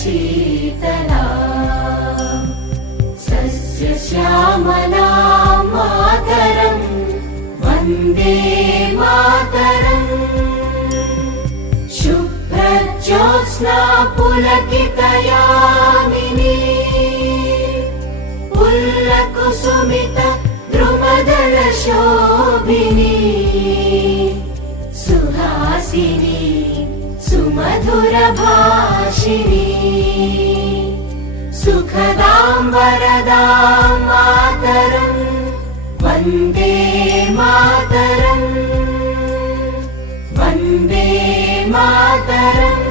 Sheetla सस्यश्यामला Mataram Vande Mataram शुभ्रज्योत्स्ना पुलकितयामिनी पुल्लकुसुमित द्रुमदलशोभिनी Suhasini सुमधुरभाषिणी सुखदां वरदां Mataram Vande Mataram Vande Mataram.